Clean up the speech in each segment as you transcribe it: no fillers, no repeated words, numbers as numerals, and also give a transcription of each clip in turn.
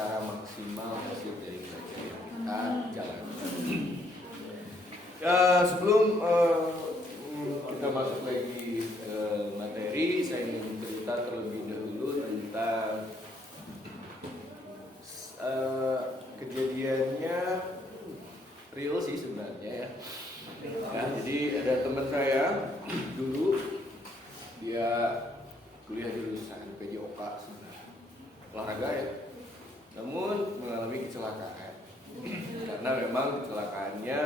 secara maksimal hasil dari belajar yang kita jalankan. Sebelum kita masuk lagi ke materi, saya ingin cerita terlebih dahulu tentang kejadiannya real sih sebenarnya ya. Jadi ada teman saya dulu, dia kuliah jurusan PJOK sebenarnya, olahraga ya, namun mengalami kecelakaan. Karena memang kecelakaannya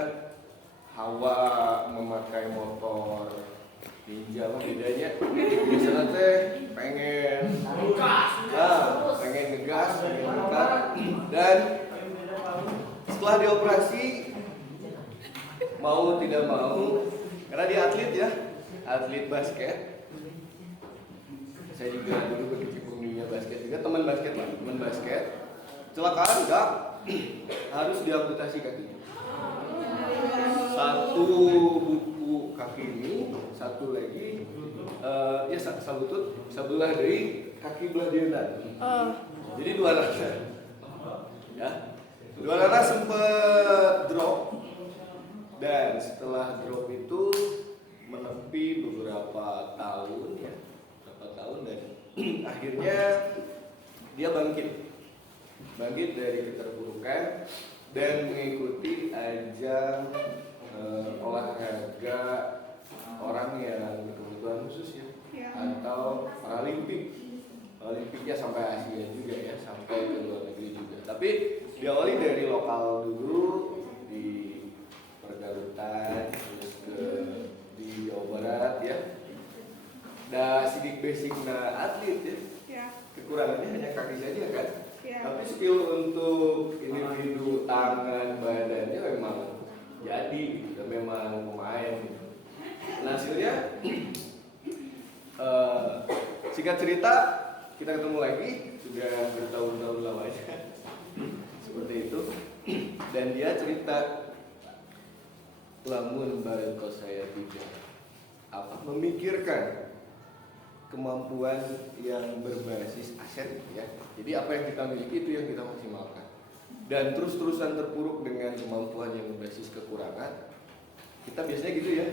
hawa memakai motor ninja bedanya. Biasanya teh pengen ngegas, pengen ngekat, dan setelah dioperasi mau tidak mau, karena dia atlet ya, atlet basket. Saya juga dulu berkecimpung dunia basket juga, teman basket. Kecelakaan enggak, harus diamputasi kakinya. Satu buku kaki ini, satu lagi ya sabutut sebelah dari kaki belah dieunan. Jadi dua rasa. Ya. Dua rasa sempat drop, dan setelah drop itu menepi beberapa tahun ya, dan akhirnya dia bangkit dari keterpurukan dan mengikuti ajang olahraga orang yang berkebutuhan khusus ya, atau Paralimpiknya sampai Asia juga ya, sampai ke luar negeri juga. Tapi diawali dari lokal dulu di Pergarutan, terus di Jawa Barat ya. Sidik basicnya atlet ya. Kekurangannya hanya kaki saja kan. Tapi skill untuk individu, tangan, badannya memang jadi gitu, memang pemain. Nah, hasilnya singkat cerita, kita ketemu lagi sudah bertahun-tahun lamanya seperti itu. Dan dia cerita, lamun barengko saya tidak memikirkan kemampuan yang berbasis aset ya. Jadi apa yang kita miliki itu yang kita maksimalkan. Dan terus-terusan terpuruk dengan kemampuan yang berbasis kekurangan. Kita biasanya gitu ya,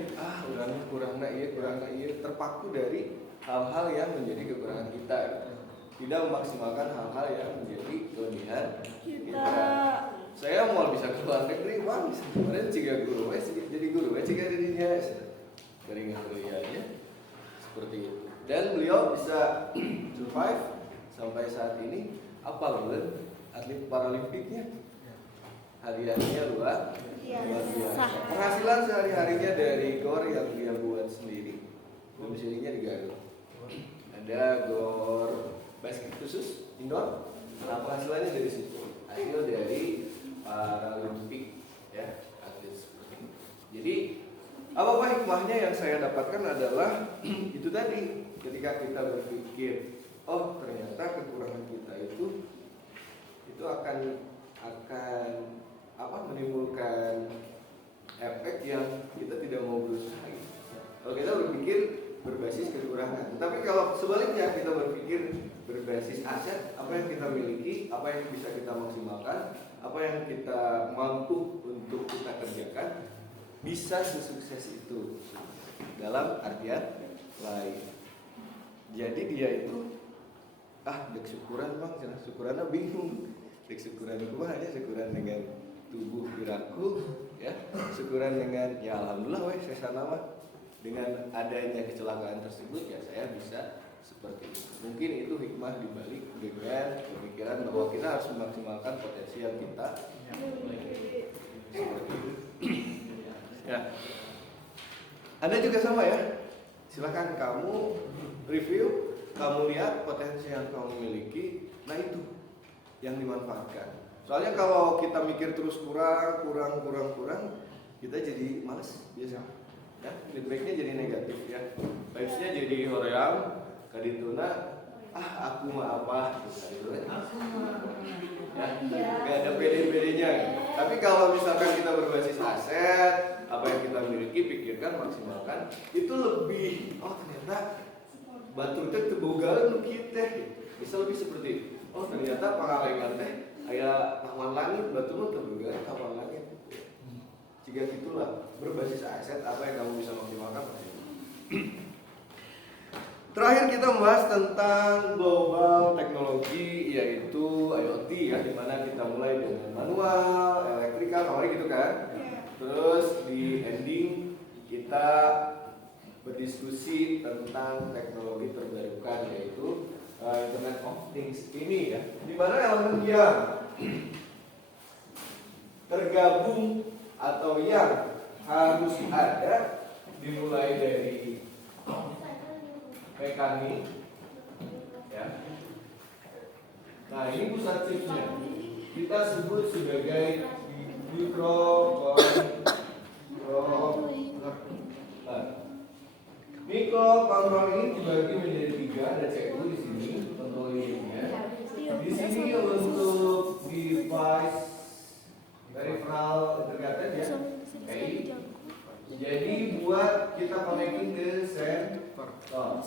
kurang iya, terpaku dari hal-hal yang menjadi kekurangan kita. Tidak memaksimalkan hal-hal yang menjadi kelebihan kita. Saya mau bisa ke luar negeri, bisa kemarin jika guru, jadi guru, jika dirinya keringat kuliahnya seperti itu. Dan beliau bisa survive sampai saat ini. Apa loh atlet Paralimpiknya, hariannya luar biasa. Penghasilan sehari-harinya dari gor yang dia buat sendiri, domisilinya di Garut. Ada gor basket khusus indoor. Nah, penghasilannya dari situ, hasil dari Paralimpik ya, atlet seperti itu. Jadi apa hikmahnya yang saya dapatkan adalah itu tadi, ketika kita berpikir, ternyata kekurangan kita itu akan menimbulkan efek yang kita tidak mau berusaha. Kalau kita berpikir berbasis kekurangan, tapi kalau sebaliknya kita berpikir berbasis aset, apa yang kita miliki, apa yang bisa kita maksimalkan, apa yang kita mampu untuk kita kerjakan, bisa sesukses itu dalam artian lain. Jadi dia itu dek syukuran bang, jangan syukurannya bingung. Dek syukuran itu hanya syukuran dengan tubuh gerakku ya, syukuran dengan ya alhamdulillah saya sana mah. Dengan adanya kecelakaan tersebut ya saya bisa seperti itu. Mungkin itu hikmah dibalik dengan pemikiran bahwa kita harus memaksimalkan potensial kita. Seperti itu. Ya. Anda juga sama ya. Silakan kamu review, kamu lihat potensi yang kamu miliki, nah itu yang dimanfaatkan. Soalnya kalau kita mikir terus kurang, kita jadi males biasa. Ya, feedbacknya jadi negatif ya. Vibes-nya jadi hoream, kadituna, aku mah apa gitu. Ya, gak ada pede-pedenya. Tapi kalau misalkan kita berbasis aset, apa yang kita miliki, pikirkan, maksimalkan, itu lebih, ternyata batur teh tebogalan lu kita. Bisa lebih seperti itu. Ternyata pangalengan teh betul terduga kapal langit. Jika itulah berbasis aset apa yang kamu bisa maksimalkan. Terakhir kita membahas tentang global teknologi, yaitu IoT ya, dimana kita mulai dengan manual, elektrikal, kemarin gitu kan. Terus di ending kita berdiskusi tentang teknologi terbarukan, yaitu Internet of Things ini ya, dimana elemen yang tergabung atau yang harus ada dimulai dari mekanik ya. Nah, ini pusat chipsnya kita sebut sebagai mikrokontroller ini dibagi menjadi 3, ada CPU di sini, kontrol unitnya. Di sini untuk device peripheral integrated ya, PI. Jadi buat kita connecting ke sensor,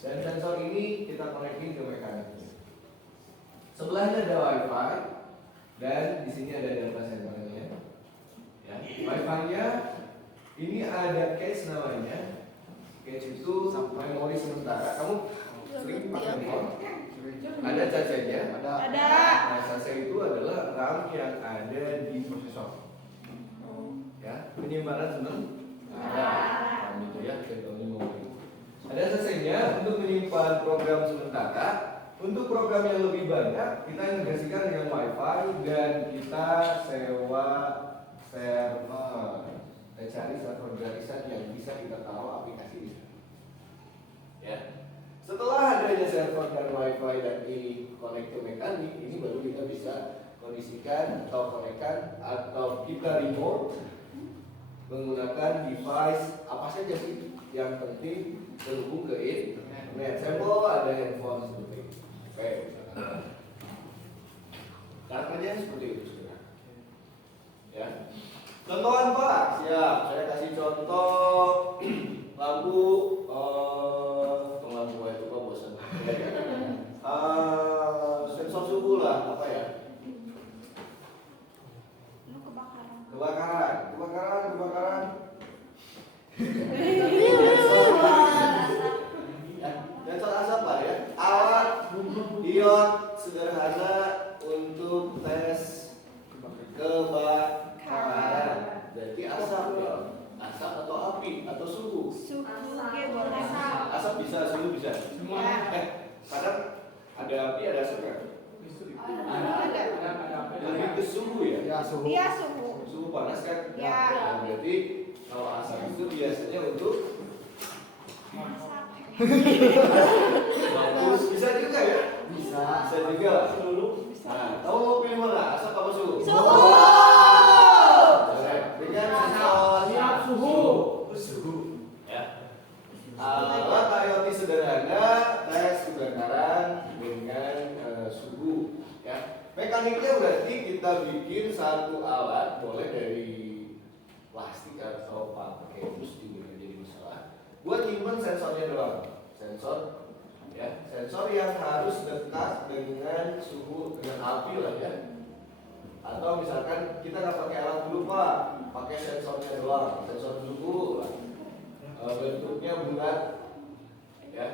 dan sensor ini kita connecting ke mekanik. Sebelahnya ada WiFi dan di sini ada data centernya. Ya, WiFi-nya ini ada cache namanya. Cache itu memori sementara. Kamu sering pakai handphone? Ada cache-nya? Ada. Nah, cache itu adalah RAM yang ada di prosesor. Ya, penyimpanan seneng? Ada. RAM itu ya, contohnya memori. Ada cache-nya untuk menyimpan program sementara. Untuk program yang lebih banyak, kita integrasikan dengan WiFi dan kita sewa server. Kita cari server gratisan yang bisa kita taruh aplikasi di sana. Ya. Setelah adanya server dan WiFi dan ini connect ke mekanik, ini baru kita bisa kondisikan atau konekkan atau kita remote menggunakan device apa saja sih yang penting terhubung ke internet. Sampel ada handphone seperti itu. Oke. Caranya seperti itu sudah. Ya. Contohan Pak, siap. Saya kasih contoh lampu lampu itu kok bosan. Sensor suhu lah, apa ya? Kebakaran. Sensor asap Pak ya. Alat diod sederhana untuk tes kebakaran. Jadi asap ya. Asap atau api atau suhu? Asap bisa, suhu bisa. Kadang ada api, ada asap kan? Ada. Lebih ke suhu ya? Iya, suhu. Suhu panas kan? Ya. Nah, berarti kalau asap itu biasanya untuk bagus. Bisa juga ya? Bisa juga. Nah, kamu mau pilih mana? Asap apa suhu? Suhu. Dengan sensor suhu. Ya. Alat IoT sederhana tes kebakaran dengan suhu. Ya. Mekaniknya berarti kita bikin satu alat, boleh dari plastik atau pakai bus juga jadi masalah. Buat nyimpen sensornya doang. Sensor, ya, sensor yang harus dekat dengan suhu, dengan api lah ya. Atau misalkan kita nggak pakai alat dulu Pak, pakai sensornya doang, sensor suhu lah. Bentuknya bulat, ya,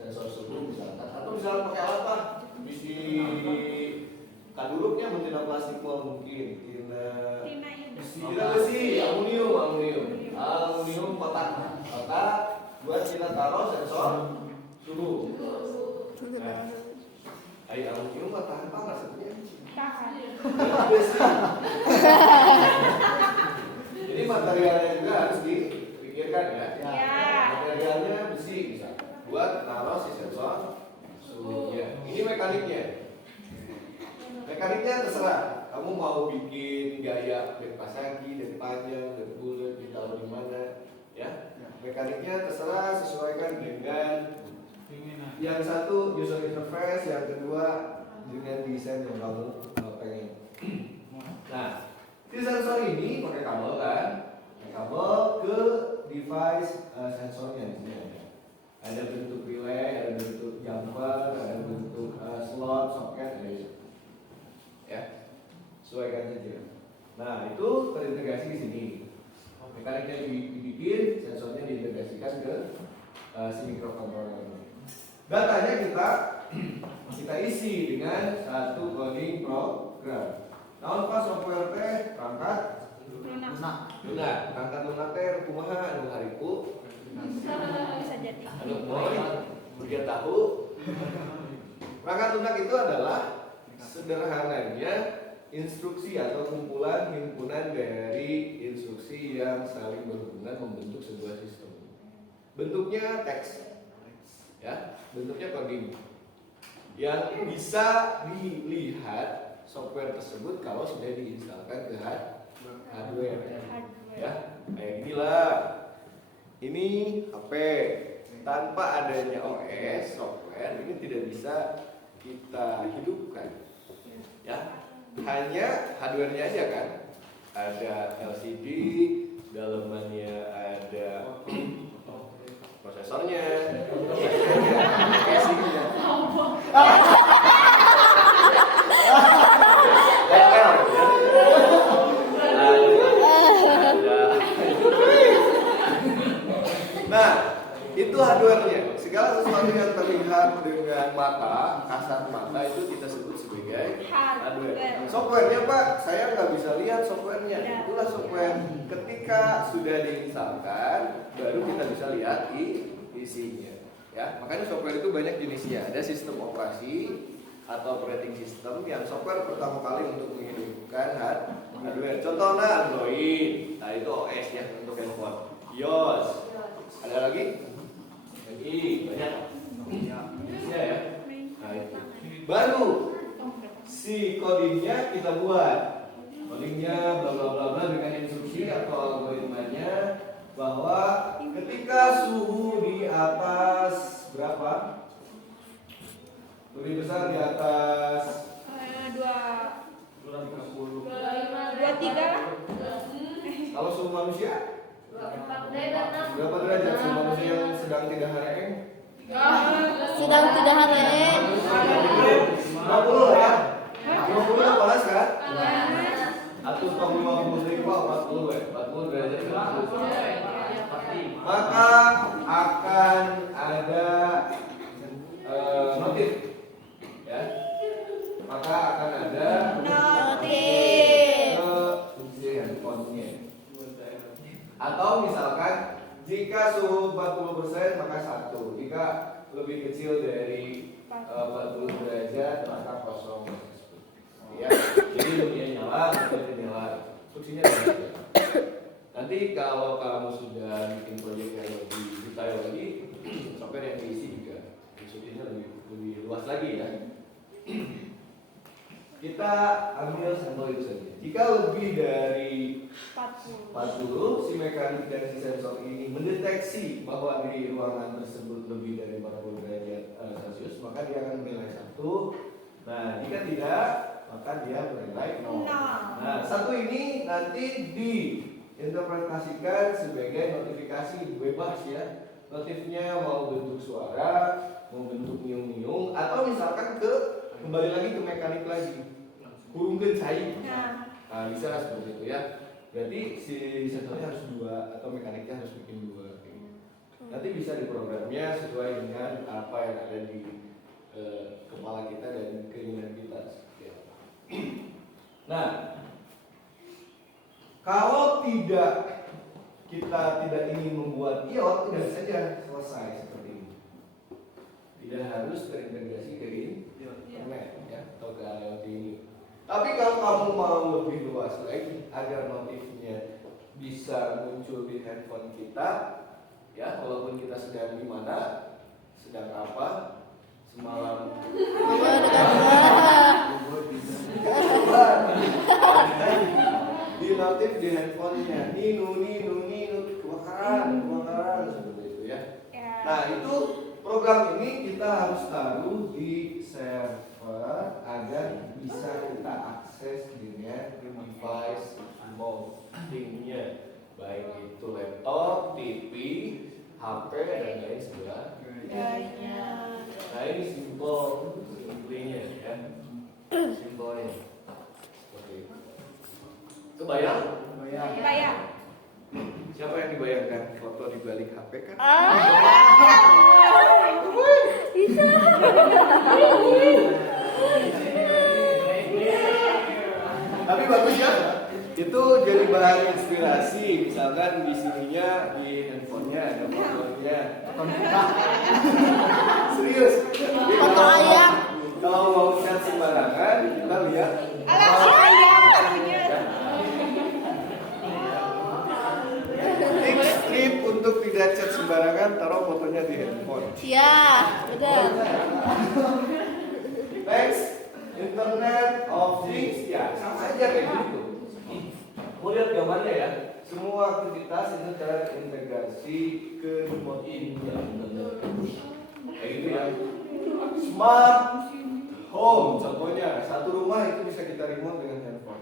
sensor suhu misalkan. Atau misalkan pakai alat Pak, di kadurupnya betina plastik mungkin, tina besi, aluminium kotak buat kita taruh sensor suhu. Nah, aluminium nggak tahan panas sebenarnya. Besi. Jadi materialnya juga harus dipikirkan ya. Materialnya besi bisa buat taruh si sensor suhunya. Ini mekaniknya. Mekaniknya terserah. Kamu mau bikin gaya pasagi, panjang, bulat, ditaruh di mana, ya. Mekaniknya terserah, sesuaikan dengan yang satu user interface, yang kedua dengan desain yang kamu pengen. Nah, si sensor ini pakai kabel kan, kabel ke device sensornya di sini. Ada bentuk relay, ada bentuk jumper, ada bentuk slot, soket, ada itu. Ya. So sesuaikan saja. Nah, itu terintegrasi di sini. Mekaniknya dibikin, sensornya diintegrasikan ke si microcontroller. Datanya kita isi dengan satu coding program. Naon pas software teh perangkat lunak. Perangkat lunak teh kumaha anu hariku? Bisa jadi. Anu moy 3 tahu. Perangkat lunak itu adalah sederhananya instruksi atau kumpulan himpunan dari instruksi yang saling berhubungan membentuk sebuah sistem. Bentuknya teks, ya, bentuknya coding yang bisa dilihat software tersebut kalau sudah diinstalkan ke hardware. Ya, kayak inilah. Ini HP tanpa adanya OS software ini tidak bisa kita hidupkan. Ya, hanya hardware-nya aja kan. Ada LCD, dalemannya ada prosesornya, casingnya. Nah, itu hardware-nya. Segala sesuatu yang terlihat dengan mata, kasat mata itu kita sebut sebagai hardware. Software-nya Pak, saya nggak bisa lihat software-nya. Itulah software. Ketika sudah diinstalkan, baru kita bisa lihat isinya. Ya, makanya software itu banyak jenisnya. Ada sistem operasi atau operating system yang software pertama kali untuk menghidupkan hardware. Contohnya Android. Nah, itu OS ya untuk handphone. iOS. Ada lagi? Banyak. Jenisnya ya. Nah, itu. Baru si codingnya kita buat. Codingnya bla bla bla bla dengan instruksi atau algoritmanya bahwa ketika suhu di atas berapa? Lebih besar di atas 23 kalau suhu manusia berapa derajat suhu manusia yang sedang tidak hareng? Sedang tidak hareng. 50 ya? 50 panas kan? Atau 50 40 derajat Celcius. Maka akan ada notif, ya. Maka akan ada Notif. ke handphonenya. Atau misalkan jika suhu 40% maka 1, jika lebih kecil dari 40 derajat maka kosong. Ya, jadi lumia nyala, motornya nyala. Instruksinya ada. Nanti kalau kamu sudah bikin proyek yang lebih detail lagi, software yang diisi juga instruksinya lebih luas lagi ya. Kita ambil sampel itu saja. Jika lebih dari 40, si mekanik dan si sensor ini mendeteksi bahwa di ruangan tersebut lebih dari 40 derajat Celcius, maka dia akan menilai 1. Nah, jika tidak, maka dia menilai 0. Nah, 1 ini nanti diinterpretasikan sebagai notifikasi bebas ya. Notifnya mau bentuk suara, mau bentuk nyung-nyung, atau misalkan kembali lagi ke mekanik lagi. Kurungkeun cai. Nah, bisa lah seperti itu ya. Berarti si sensornya harus 2 atau mekaniknya harus bikin 2. Nanti bisa diprogramnya sesuai dengan apa yang ada di kepala kita dan keinginan kita. Nah, kalau kita tidak ingin membuat iOS, tidak saja selesai seperti ini. Tidak harus terintegrasi ke internet ya, atau ke IoT ini. Tapi kalau kamu mau lebih luas lagi agar notifnya bisa muncul di handphone kita, ya walaupun kita sedang di mana, sedang apa, semalam di notif di handphonenya, ninu kebakaran seperti itu ya. Nah, itu program ini kita harus taruh di server agar bisa kita akses dengan device mountingnya, baik itu laptop, TV, HP dan lain sebagainya. Nah, ini simbolnya ya, simbolnya seperti itu. Kebayang? Bayang. Siapa yang dibayangkan foto di balik HP kan? Tapi bagus ya. Itu jadi bahan inspirasi. Misalkan di sininya di handphonenya ada fotonya. Serius. Jadi Foto ayam. Kalau mau chat sembarangan, kita lihat. Tip untuk tidak chat sembarangan, taruh fotonya di handphone. Ya, benar. Next, Internet of Things, ya sama aja kayak gitu. Mau lihat gambarnya ya. Semua aktivitas itu terintegrasi ke remote internet. Kayak gitu ya. Smart home, contohnya satu rumah itu bisa kita remote dengan handphone.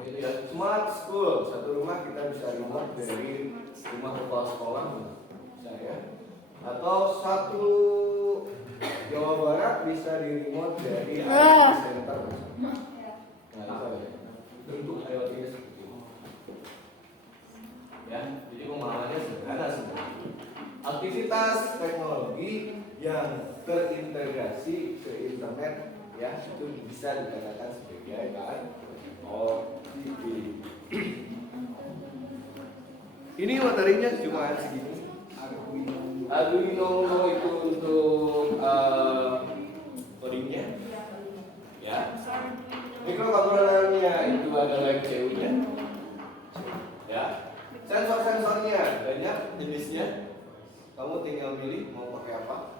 Gitu ya. Smart school, satu rumah kita bisa remote dari rumah kepala sekolah, bisa ya. Atau satu Jawa Barat bisa di remote dari IoT center. Nah, itu ya. Bentuk IoT-nya seperti itu. Ya, jadi pemahamannya sederhana sebenarnya. Aktivitas teknologi yang terintegrasi ke internet, ya itu bisa dikatakan sebagai OTT. Ini materinya cuma segini. Arduino Uno itu untuk codingnya, ya. Mikrokontrolernya itu adalah MCU-nya, ya. Sensor-sensornya banyak jenisnya. Kamu tinggal pilih mau pakai apa.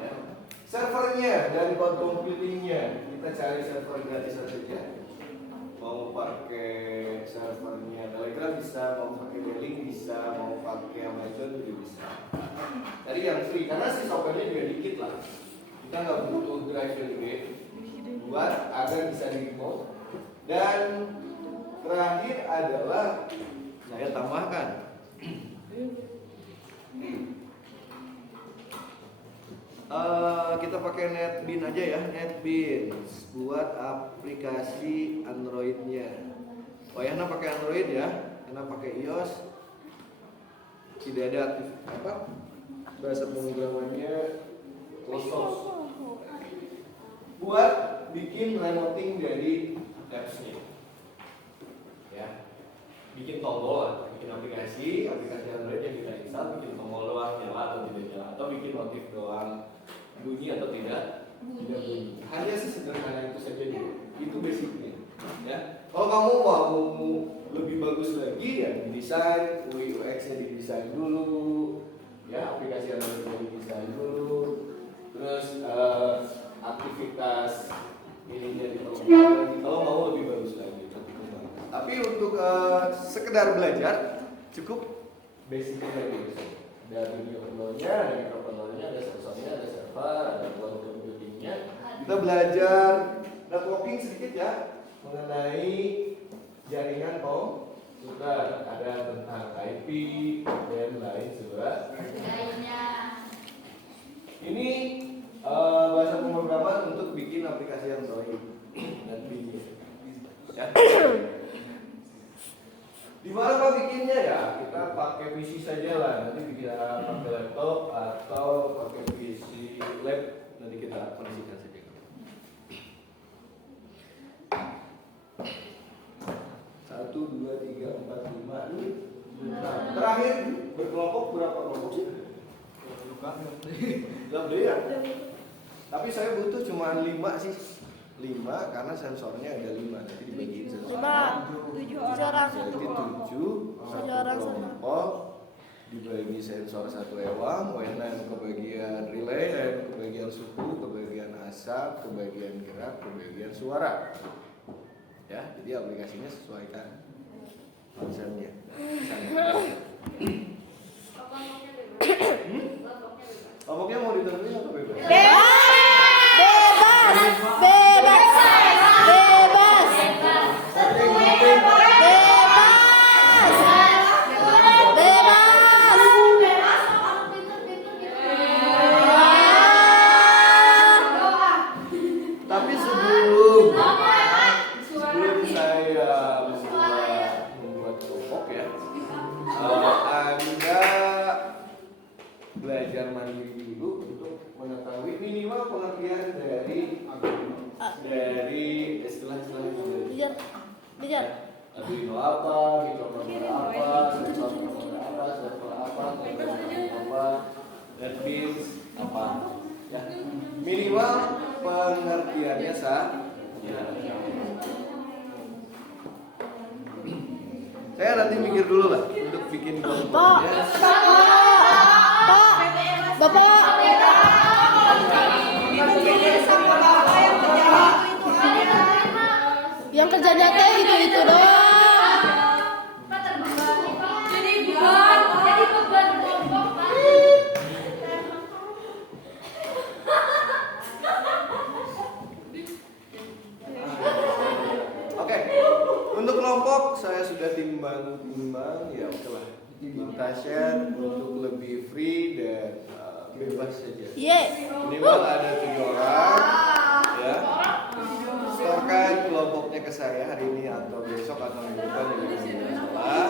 Ya. Servernya dan cloud computingnya kita cari server gratis saja. Mau pakai servernya Telegram bisa, mau pakai Mailing bisa, mau pakai Amazon juga bisa. Tadi yang free karena si softwarenya juga dikit lah. Kita nggak butuh drive yang gede buat agar bisa di remote. Dan terakhir adalah saya tambahkan. Kita pakai NetBeans aja ya, NetBeans buat aplikasi Androidnya. Oh ya, Yana pakai Android ya, Yana pakai iOS. Tidak ada apa bahasa pemrogramannya closed source. Buat bikin remoting dari apps-nya, ya, bikin tombol lah, bikin aplikasi Android yang kita install, bikin tombol doang nyala atau tidak nyala, atau bikin notif doang bunyi atau tidak bunyi. Hanya sesederhana itu saja dulu. Itu basicnya. Ya. Kalau kamu mau lebih bagus lagi ya desain UI UX-nya didesain dulu, ya aplikasi Android didesain dulu, terus aktivitas ininya ditambahkan. Kalau mau lebih bagus lagi. Tapi untuk sekedar belajar cukup basicnya kayak gitu. Ada video controlnya, ada microcontrollernya, ada sensornya, ada server, ada cloud computingnya. Kita belajar networking sedikit ya mengenai jaringan komputer, ada tentang IP dan lain sebagainya. Ini bahasa pemrograman untuk bikin aplikasi Android dan video. Ya. Di mana Pak bikinnya ya? Kita pakai PC saja lah. Nanti kita pakai laptop atau pakai PC lab. Nanti kita kondisikan saja. Satu, dua, tiga, empat, lima. Terakhir berkelompok berapa kelompok sih? Lebih ya. Tapi saya butuh cuma 5 sih. 5 karena sensornya ada 5, nanti dibagiin sensor. 7 orang Jadi 7 Satu orang kelompok dibagi sensor satu ewang, yang kebagian relay, yang kebagian suhu, kebagian asap, kebagian gerak, kebagian suara. Ya, jadi aplikasinya sesuaikan konsepnya. Kelompoknya mau ditentuin atau bebas? Tapi sebelum saya Kejar. Arduino apa, microcontroller apa, server apa, server apa, NetBeans apa, ya minimal pengertiannya sah. Saya nanti mikir dulu lah untuk bikin Pak. kelompoknya. Pak. Bapak. Yang kerjanya teh itu doang. Oke, untuk kelompok saya sudah timbang-timbang, ya oke lah. Kita share untuk lebih free dan bebas saja. Minimal ada 7 orang, ya. Storkan kelompoknya ke saya hari ini atau besok atau minggu depan juga tidak masalah.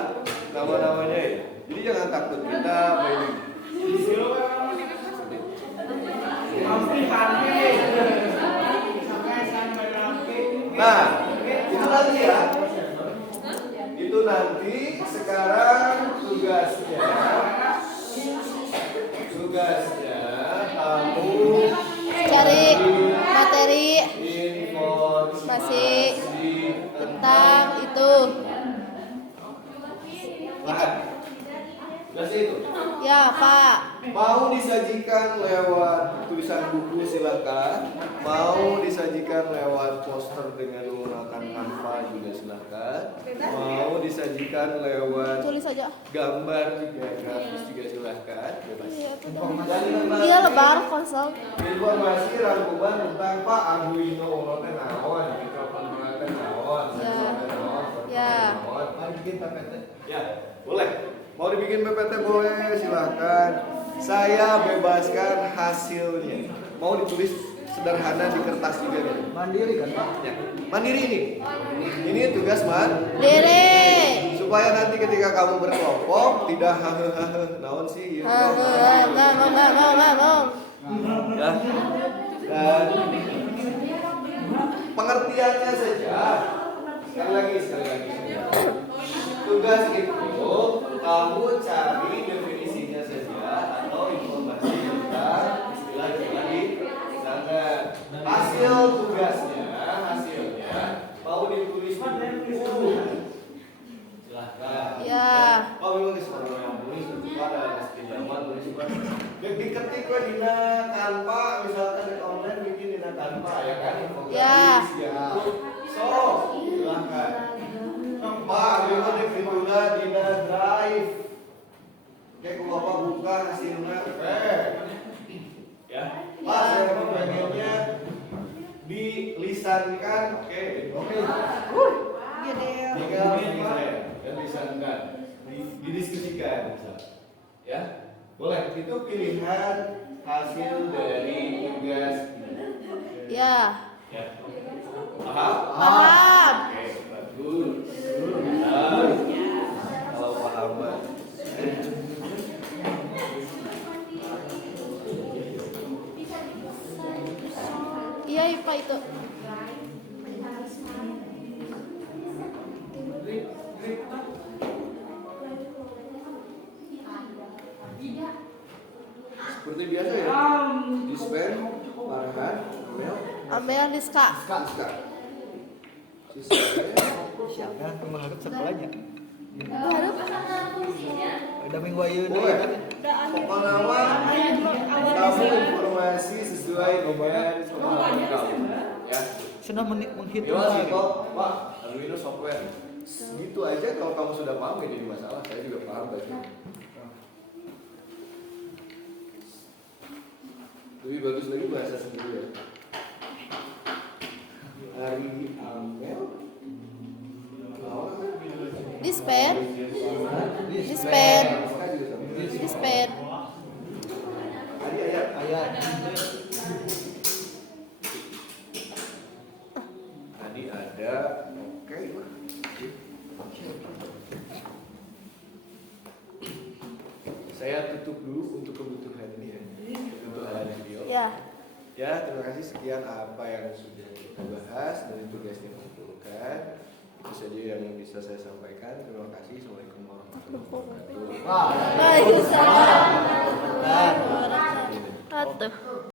Nama-namanya ya. Jadi jangan takut, kita main. Nah, itu nanti ya. Itu nanti. Sekarang tugasnya kamu Cari materi informasi tentang itu. Tugas itu. Ya, Pak. Mau disajikan lewat tulisan buku silakan. Mau disajikan lewat poster dengan menggunakan Canva juga silakan. Mau disajikan lewat Tulis aja. gambar juga, grafis juga silakan. Bebas. Iya, lebar konsol. Informasi rangkuman tentang Pak Arduino teh naon, microcontroller teh naon, Ya. mau bikin PPT? Ya, boleh. Mau dibikin PPT boleh, silakan. Saya bebaskan hasilnya. Mau ditulis sederhana di kertas juga nih. Mandiri kan Pak? Ya. Mandiri ini. Ini tugas Dere. supaya nanti ketika kamu berkelompok tidak hahaha naon sih. Ya. Ya. Dan pengertiannya saja. Sekali lagi. Tugas itu kamu cari definisinya saja atau informasi tentang istilah-istilah di sana. Hasilnya mau ditulis di buku. Silahkan. Ya. Kalau nulis orang yang tulis itu ada pinjaman tulis diketik ke dina Canva misalkan di online bikin dina Canva ya kan infografis ya. So silahkan. Pak, ini di fituna dina drive. Oke, kalau Bapak buka hasilnya, ya. Pak, saya pengennya dilisankan, oke. Tinggal dan lisankan, didiskusikan, ya. Boleh. Itu pilihan hasil dari tugas. Ya. Ya. Paham? Paham. Oke, bagus. Kalau paham, Mbak. Iya, IPA itu. Seperti biasa ya. Dispen, Farhan, Amel, Ambil Rizka. Ska. Siapa mengharap sekolahnya? Baru Udah minggu ayu Boleh. Pokoknya kamu informasi sesuai dengan pengalaman kamu. Ya. sudah menghitung Gimana sih diri. kok, Pak? Arduino software. Gitu aja kalau kamu sudah paham ya jadi masalah. Saya juga paham tadi. Lebih bagus lagi bahasa sendiri ya. Hari Amel. dispen. Dispen. Hari ayat. Tadi ada, oke lah. Saya tutup dulu untuk kebutuhan ini ya. Kebutuhan video. Ya. Ya, terima kasih sekian apa yang sudah kita bahas dari tugas yang dikumpulkan. Itu saja yang bisa saya sampaikan. Terima kasih. Assalamualaikum warahmatullahi wabarakatuh. Waalaikumsalam. Nah. Atuh.